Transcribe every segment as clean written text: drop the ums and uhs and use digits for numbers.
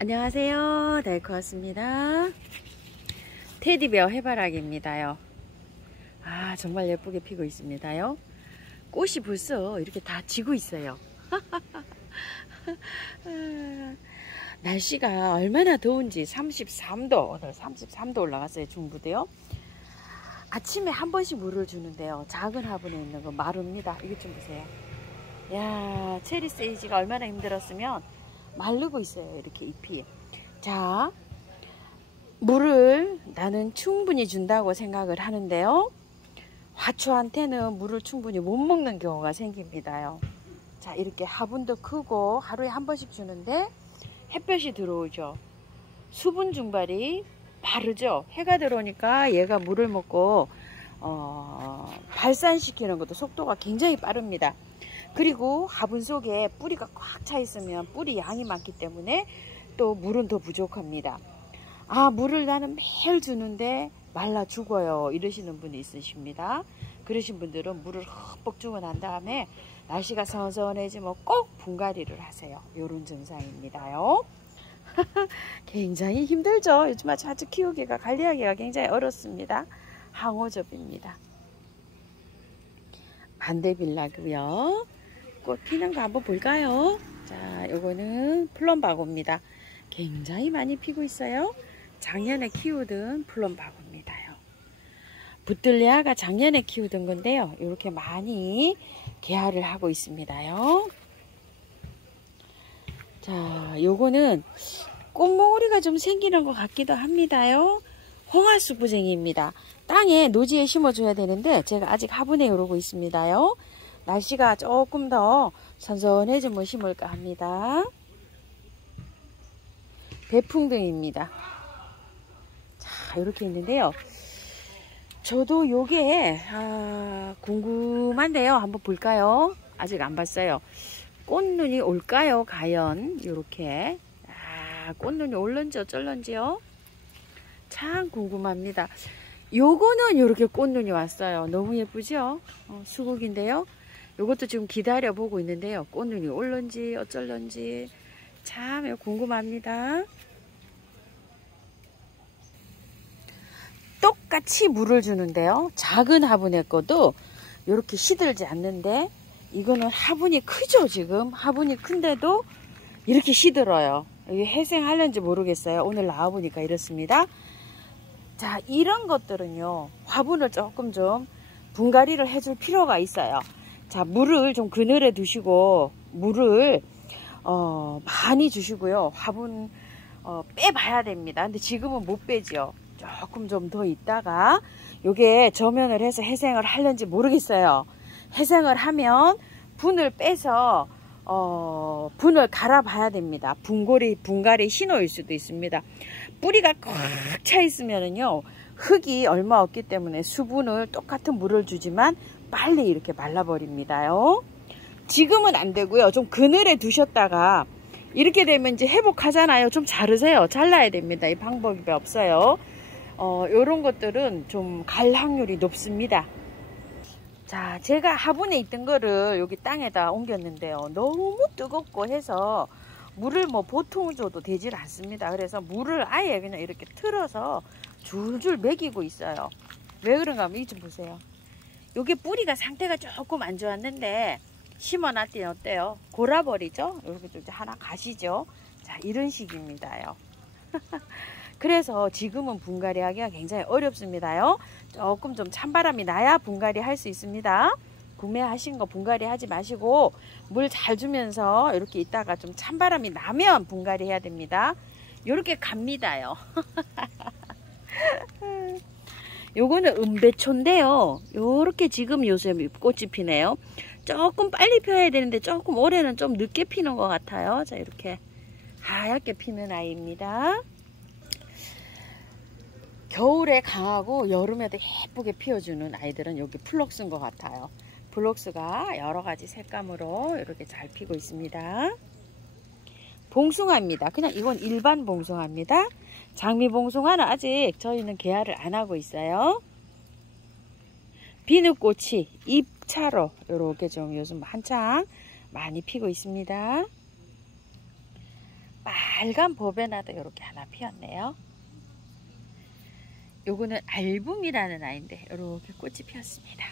안녕하세요, 데이코였습니다. 테디베어 해바라기입니다요. 정말 예쁘게 피고 있습니다요. 꽃이 벌써 이렇게 다 지고 있어요. 날씨가 얼마나 더운지 33도, 오늘 33도 올라갔어요. 중부대요. 아침에 한 번씩 물을 주는데요. 작은 화분에 있는 거 마릅니다. 이것 좀 보세요. 야, 체리 세이지가 얼마나 힘들었으면 마르고 있어요. 이렇게 잎이. 자, 물을 나는 충분히 준다고 생각을 하는데요. 화초한테는 물을 충분히 못 먹는 경우가 생깁니다요. 자, 이렇게 화분도 크고 하루에 한 번씩 주는데 햇볕이 들어오죠. 수분 증발이 빠르죠. 해가 들어오니까 얘가 물을 먹고 발산시키는 것도 속도가 굉장히 빠릅니다. 그리고 화분 속에 뿌리가 꽉 차 있으면 뿌리 양이 많기 때문에 또 물은 더 부족합니다. 물을 나는 매일 주는데 말라 죽어요 이러시는 분이 있으십니다. 그러신 분들은 물을 흠뻑 주고 난 다음에 날씨가 선선해지면 꼭 분갈이를 하세요. 이런 증상입니다요. 굉장히 힘들죠. 요즘 아주 키우기가 관리하기가 굉장히 어렵습니다. 항호접입니다. 반대빌라고요. 꽃 피는 거 한번 볼까요? 자, 요거는 플럼바고입니다. 굉장히 많이 피고 있어요. 작년에 키우던 플럼바고입니다요. 부틀레아가 작년에 키우던 건데요. 이렇게 많이 개화를 하고 있습니다요. 자, 요거는 꽃몽우리가 좀 생기는 것 같기도 합니다요. 홍화수부쟁이입니다. 땅에 노지에 심어줘야 되는데 제가 아직 화분에 이러고 있습니다요. 날씨가 조금 더 선선해지면 심을까 합니다. 배풍등입니다. 자, 이렇게 있는데요. 저도 요게 궁금한데요. 한번 볼까요? 아직 안 봤어요. 꽃눈이 올까요? 과연 요렇게 꽃눈이 올런지 어쩔런지요? 참 궁금합니다. 요거는 요렇게 꽃눈이 왔어요. 너무 예쁘죠? 수국인데요. 요것도 지금 기다려 보고 있는데요. 꽃눈이 올런지 어쩔런지 참 궁금합니다. 똑같이 물을 주는데요. 작은 화분에 거도 이렇게 시들지 않는데 이거는 화분이 크죠. 지금 화분이 큰데도 이렇게 시들어요. 이게 회생하려는지 모르겠어요. 오늘 나와보니까 이렇습니다. 자, 이런 것들은요 화분을 조금 좀 분갈이를 해줄 필요가 있어요. 자, 물을 좀 그늘에 두시고 물을 많이 주시고요. 화분 빼봐야 됩니다. 근데 지금은 못 빼죠. 조금 좀 더 있다가 요게 저면을 해서 회생을 하려는지 모르겠어요. 회생을 하면 분을 빼서 분을 갈아봐야 됩니다. 분갈이 신호일 수도 있습니다. 뿌리가 꽉 차 있으면은요 흙이 얼마 없기 때문에 수분을 똑같은 물을 주지만 빨리 이렇게 말라버립니다요. 지금은 안 되고요. 좀 그늘에 두셨다가 이렇게 되면 이제 회복하잖아요. 좀 자르세요. 잘라야 됩니다. 이 방법이 없어요. 요런 것들은 좀 갈 확률이 높습니다. 자, 제가 화분에 있던 거를 여기 땅에다 옮겼는데요. 너무 뜨겁고 해서 물을 보통 줘도 되질 않습니다. 그래서 물을 아예 그냥 이렇게 틀어서 줄줄 먹이고 있어요. 왜 그런가 하면 이 좀 보세요. 요게 뿌리가 상태가 조금 안 좋았는데 심어놨더니 어때요? 골아버리죠? 이렇게 좀 하나 가시죠? 자, 이런 식입니다요. 그래서 지금은 분갈이 하기가 굉장히 어렵습니다요. 조금 좀 찬바람이 나야 분갈이 할 수 있습니다. 구매하신 거 분갈이 하지 마시고 물 잘 주면서 이렇게 있다가 좀 찬바람이 나면 분갈이 해야 됩니다. 이렇게 갑니다요. 요거는 은배초인데요. 요렇게 지금 요새 꽃이 피네요. 조금 빨리 펴야 되는데 조금 올해는 좀 늦게 피는 것 같아요. 자, 이렇게 하얗게 피는 아이입니다. 겨울에 강하고 여름에도 예쁘게 피워주는 아이들은 여기 플럭스인 것 같아요. 플럭스가 여러가지 색감으로 이렇게 잘 피고 있습니다. 봉숭아입니다. 그냥 이건 일반 봉숭아입니다. 장미 봉숭아는 아직 저희는 개화를 안 하고 있어요. 비누꽃이 잎차로 이렇게 좀 요즘 한창 많이 피고 있습니다. 빨간 버베나도 이렇게 하나 피었네요. 요거는 알붐이라는 아이인데 이렇게 꽃이 피었습니다.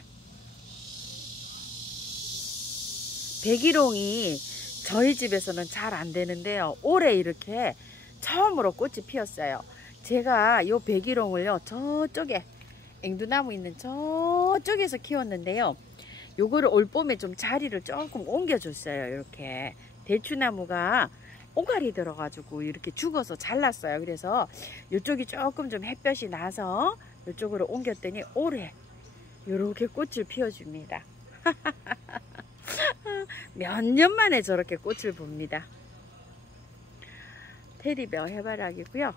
백일홍이 저희 집에서는 잘 안 되는데요. 올해 이렇게 처음으로 꽃이 피었어요. 제가 요 백일홍을요, 저쪽에 앵두나무 있는 저쪽에서 키웠는데요. 요거를 올봄에 좀 자리를 조금 옮겨줬어요. 이렇게 대추나무가 오갈이 들어가지고 이렇게 죽어서 잘랐어요. 그래서 이쪽이 조금 좀 햇볕이 나서 이쪽으로 옮겼더니 올해 이렇게 꽃을 피워줍니다. 몇 년 만에 저렇게 꽃을 봅니다. 테디베어 해바라기고요.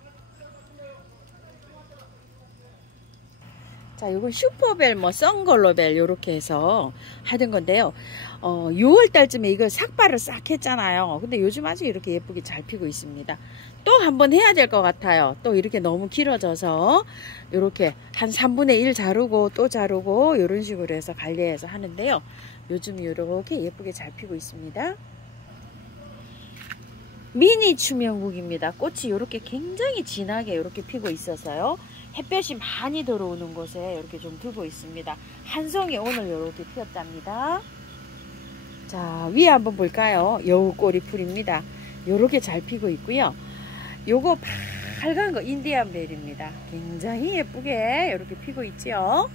자, 이건 슈퍼벨, 썬글로벨 요렇게 해서 하던 건데요. 6월 달쯤에 이걸 삭발을 싹 했잖아요. 근데 요즘 아주 이렇게 예쁘게 잘 피고 있습니다. 또 한번 해야 될 것 같아요. 또 이렇게 너무 길어져서 이렇게 한 3분의 1 자르고 또 자르고 이런 식으로 해서 관리해서 하는데요. 요즘 이렇게 예쁘게 잘 피고 있습니다. 미니 추명국입니다. 꽃이 이렇게 굉장히 진하게 이렇게 피고 있어서요. 햇볕이 많이 들어오는 곳에 이렇게 좀 두고 있습니다. 한 송이 오늘 이렇게 피었답니다. 자, 위에 한번 볼까요? 여우꼬리 풀입니다. 이렇게 잘 피고 있고요. 요거 빨간 거 인디안벨입니다. 굉장히 예쁘게 이렇게 피고 있죠.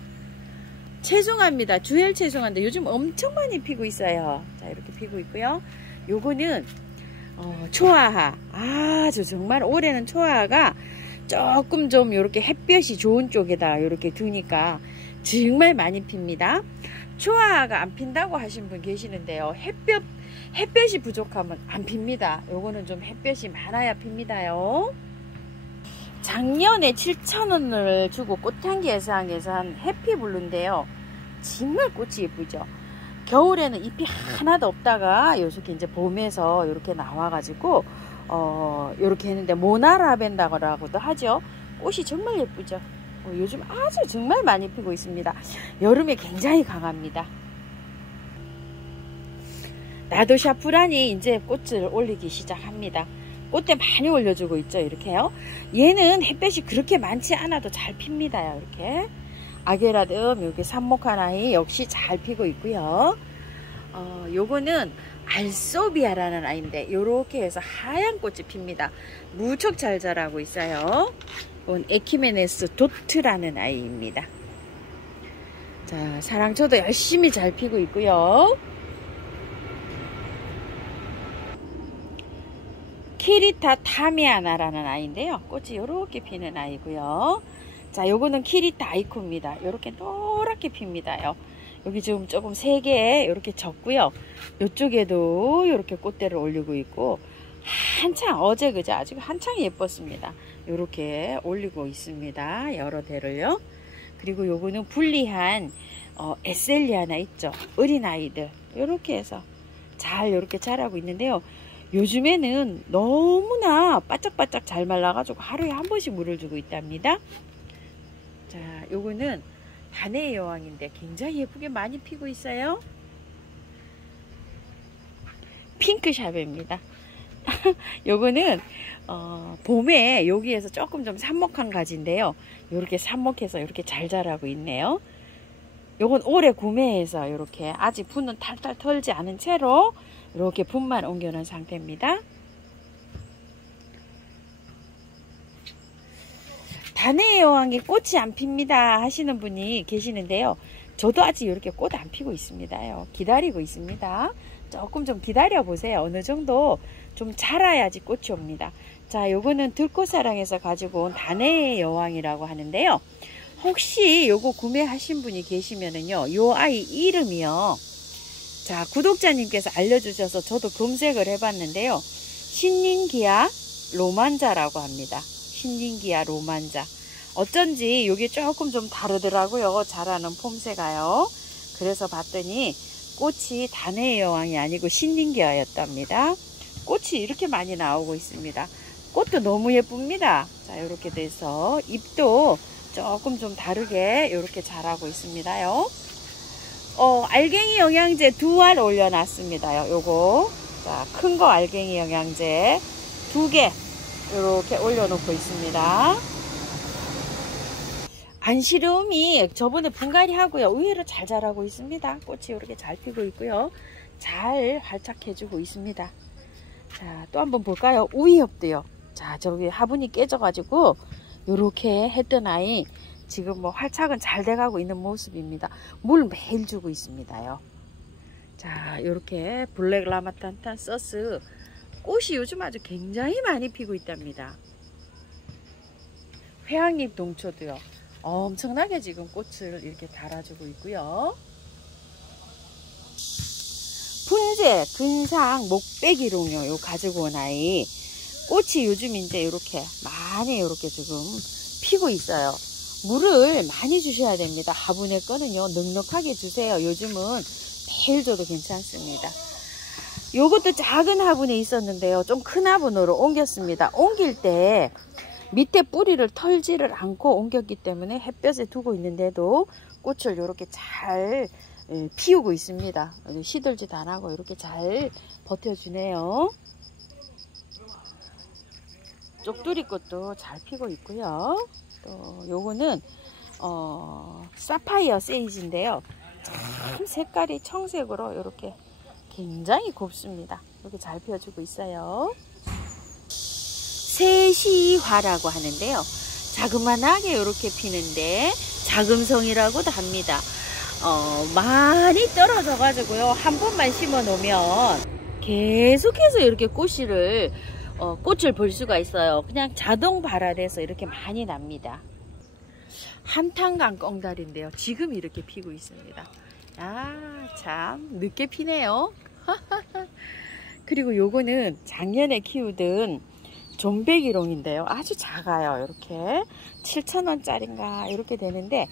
채송화입니다. 주엘 채송화인데 요즘 엄청 많이 피고 있어요. 자, 이렇게 피고 있고요. 요거는 초아하. 아주 정말 올해는 초아하가 조금 좀 이렇게 햇볕이 좋은 쪽에다 이렇게 두니까 정말 많이 핍니다. 초아하가 안 핀다고 하신 분 계시는데요. 햇볕이 부족하면 안 핍니다. 요거는 좀 햇볕이 많아야 핍니다요. 작년에 7,000원을 주고 꽃향기 애상에서 한 해피블루인데요. 정말 꽃이 예쁘죠. 겨울에는 잎이 하나도 없다가 요렇게 이제 봄에서 이렇게 나와가지고 이렇게 했는데 모나라벤다라고도 하죠. 꽃이 정말 예쁘죠. 요즘 아주 정말 많이 피고 있습니다. 여름에 굉장히 강합니다. 나도샤프란이 이제 꽃을 올리기 시작합니다. 꽃대 많이 올려주고 있죠. 이렇게요. 얘는 햇볕이 그렇게 많지 않아도 잘 핍니다. 이렇게 아게라듬 여기 산목하나이 역시 잘 피고 있고요. 요거는 알소비아라는 아이인데 요렇게 해서 하얀 꽃이 핍니다. 무척 잘 자라고 있어요. 이건 에키메네스 도트라는 아이입니다. 자, 사랑초도 열심히 잘 피고 있고요. 키리타 타미아나라는 아이인데요. 꽃이 요렇게 피는 아이고요. 자, 요거는 키리타 아이코입니다. 요렇게 노랗게 핍니다요. 여기 지금 조금 3개 이렇게 졌고요. 이쪽에도 이렇게 꽃대를 올리고 있고 한창 어제 그제 아주 한창 예뻤습니다. 이렇게 올리고 있습니다. 여러 대를요. 그리고 요거는 분리한 에셀리아나 있죠. 어린 아이들 이렇게 해서 잘 이렇게 자라고 있는데요. 요즘에는 너무나 바짝바짝 잘 말라가지고 하루에 한 번씩 물을 주고 있답니다. 자, 요거는 단의 여왕인데 굉장히 예쁘게 많이 피고 있어요. 핑크샤베입니다. 요거는 봄에 여기에서 조금 좀 삽목한 가지인데요. 이렇게 삽목해서 이렇게 잘 자라고 있네요. 요건 올해 구매해서 이렇게 아직 분은 탈탈 털지 않은 채로 이렇게 분만 옮겨놓은 상태입니다. 단의 여왕이 꽃이 안 핍니다 하시는 분이 계시는데요. 저도 아직 이렇게 꽃 안 피고 있습니다요. 기다리고 있습니다. 조금 좀 기다려 보세요. 어느 정도 좀 자라야지 꽃이 옵니다. 자, 요거는 들꽃사랑에서 가지고 온 단의 여왕이라고 하는데요. 혹시 요거 구매하신 분이 계시면은요, 요 아이 이름이요. 자, 구독자님께서 알려주셔서 저도 검색을 해봤는데요. 신닌기아 로만자라고 합니다. 신닌기아 로만자. 어쩐지 요게 조금 좀 다르더라고요. 자라는 폼새가요. 그래서 봤더니 꽃이 단의 여왕이 아니고 신닌기아였답니다. 꽃이 이렇게 많이 나오고 있습니다. 꽃도 너무 예쁩니다. 자, 이렇게 돼서 잎도 조금 좀 다르게 이렇게 자라고 있습니다요. 알갱이 영양제 2알 올려놨습니다요. 요거. 자, 큰 거 알갱이 영양제 2개 이렇게 올려놓고 있습니다. 안시름이 저번에 분갈이 하고요. 의외로 잘 자라고 있습니다. 꽃이 이렇게 잘 피고 있고요. 잘 활착해주고 있습니다. 자, 또 한번 볼까요? 우이엽도요. 자, 저기 화분이 깨져가지고 이렇게 했던 아이 지금 뭐 활착은 잘 돼가고 있는 모습입니다. 물 매일 주고 있습니다요. 자, 이렇게 블랙 라마탄탄 서스 꽃이 요즘 아주 굉장히 많이 피고 있답니다. 회양잎 동초도요. 엄청나게 지금 꽃을 이렇게 달아주고 있고요. 분재, 근상, 목배기롱요. 요 가지고 온 아이. 꽃이 요즘 이제 이렇게 많이 이렇게 지금 피고 있어요. 물을 많이 주셔야 됩니다. 화분에 거는요. 넉넉하게 주세요. 요즘은 매일 줘도 괜찮습니다. 요것도 작은 화분에 있었는데요. 좀 큰 화분으로 옮겼습니다. 옮길 때 밑에 뿌리를 털지를 않고 옮겼기 때문에 햇볕에 두고 있는데도 꽃을 이렇게 잘 피우고 있습니다. 시들지도 안 하고 이렇게 잘 버텨주네요. 쪽두리꽃도 잘 피고 있고요. 또 요거는 사파이어 세이지인데요. 참 색깔이 청색으로 이렇게 굉장히 곱습니다. 이렇게 잘 피워주고 있어요. 세시화라고 하는데요. 자그만하게 이렇게 피는데 자금성이라고도 합니다. 많이 떨어져 가지고요. 한 번만 심어 놓으면 계속해서 이렇게 꽃을 볼 수가 있어요. 그냥 자동 발화돼서 이렇게 많이 납니다. 한탄강 꽁다리인데요. 지금 이렇게 피고 있습니다. 아, 참 늦게 피네요. 그리고 요거는 작년에 키우던 존백이롱인데요. 아주 작아요. 이렇게 7,000원짜리인가 이렇게 되는데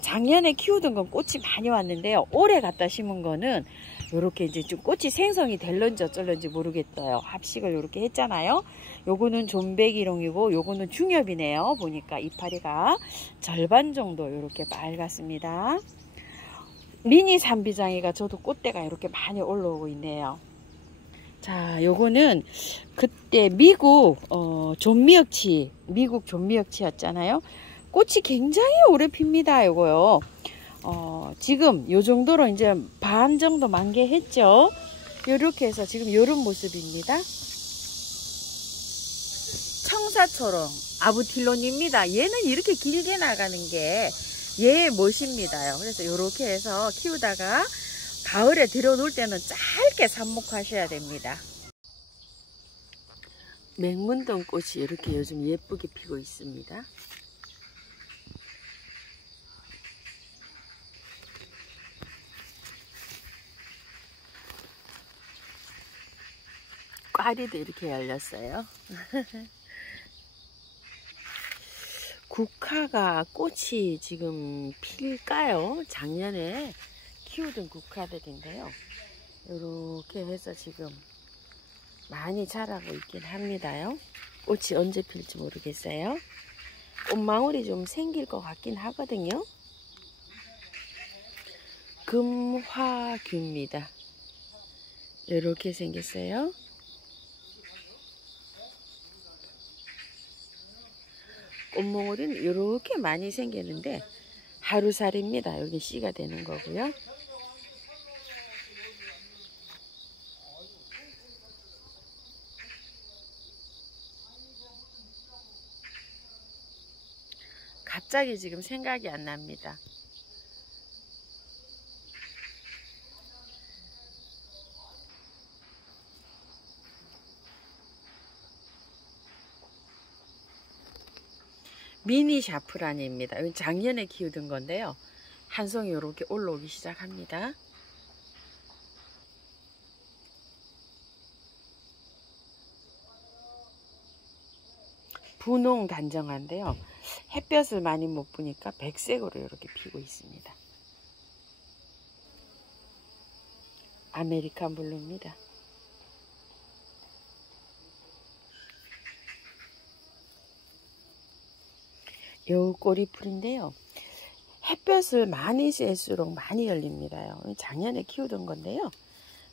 작년에 키우던 건 꽃이 많이 왔는데요. 올해 갖다 심은 거는 이렇게 이제 좀 꽃이 생성이 될런지 어쩔런지 모르겠어요. 합식을 이렇게 했잖아요. 요거는 존백이롱이고 요거는 중엽이네요. 보니까 이파리가 절반 정도 이렇게 빨갛습니다. 미니 산비장이가 저도 꽃대가 이렇게 많이 올라오고 있네요. 자, 요거는 그때 미국 존미역치, 미국 존미역치였잖아요. 꽃이 굉장히 오래 핍니다. 요거요. 지금 요 정도로 이제 반 정도 만개했죠. 요렇게 해서 지금 요런 모습입니다. 청사초롱 아부틸론입니다. 얘는 이렇게 길게 나가는 게 얘의 멋입니다요. 그래서 요렇게 해서 키우다가 가을에 들여놓을 때는 짧게 삽목하셔야 됩니다. 맹문동 꽃이 이렇게 요즘 예쁘게 피고 있습니다. 꽈리도 이렇게 열렸어요. 국화가 꽃이 지금 필까요? 작년에 키우던 국화들인데요. 이렇게 해서 지금 많이 자라고 있긴 합니다요. 꽃이 언제 필지 모르겠어요. 꽃망울이 좀 생길 것 같긴 하거든요. 금화규입니다. 이렇게 생겼어요. 꽃몽울은 이렇게 많이 생기는데 하루살입니다. 여기 씨가 되는 거고요. 갑자기 지금 생각이 안 납니다. 미니 샤프란입니다. 작년에 키우던 건데요. 한 송이 이렇게 올라오기 시작합니다. 분홍 단정한데요. 햇볕을 많이 못 보니까 백색으로 이렇게 피고 있습니다. 아메리칸 블루입니다. 요 꼬리풀인데요. 햇볕을 많이 쐴수록 많이 열립니다. 작년에 키우던 건데요.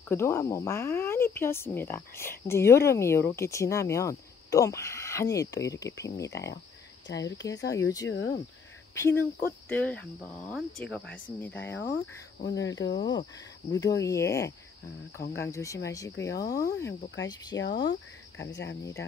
그동안 뭐 많이 피었습니다. 이제 여름이 이렇게 지나면 또 많이 또 이렇게 핍니다요. 자, 이렇게 해서 요즘 피는 꽃들 한번 찍어 봤습니다요. 오늘도 무더위에 건강 조심하시고요. 행복하십시오. 감사합니다.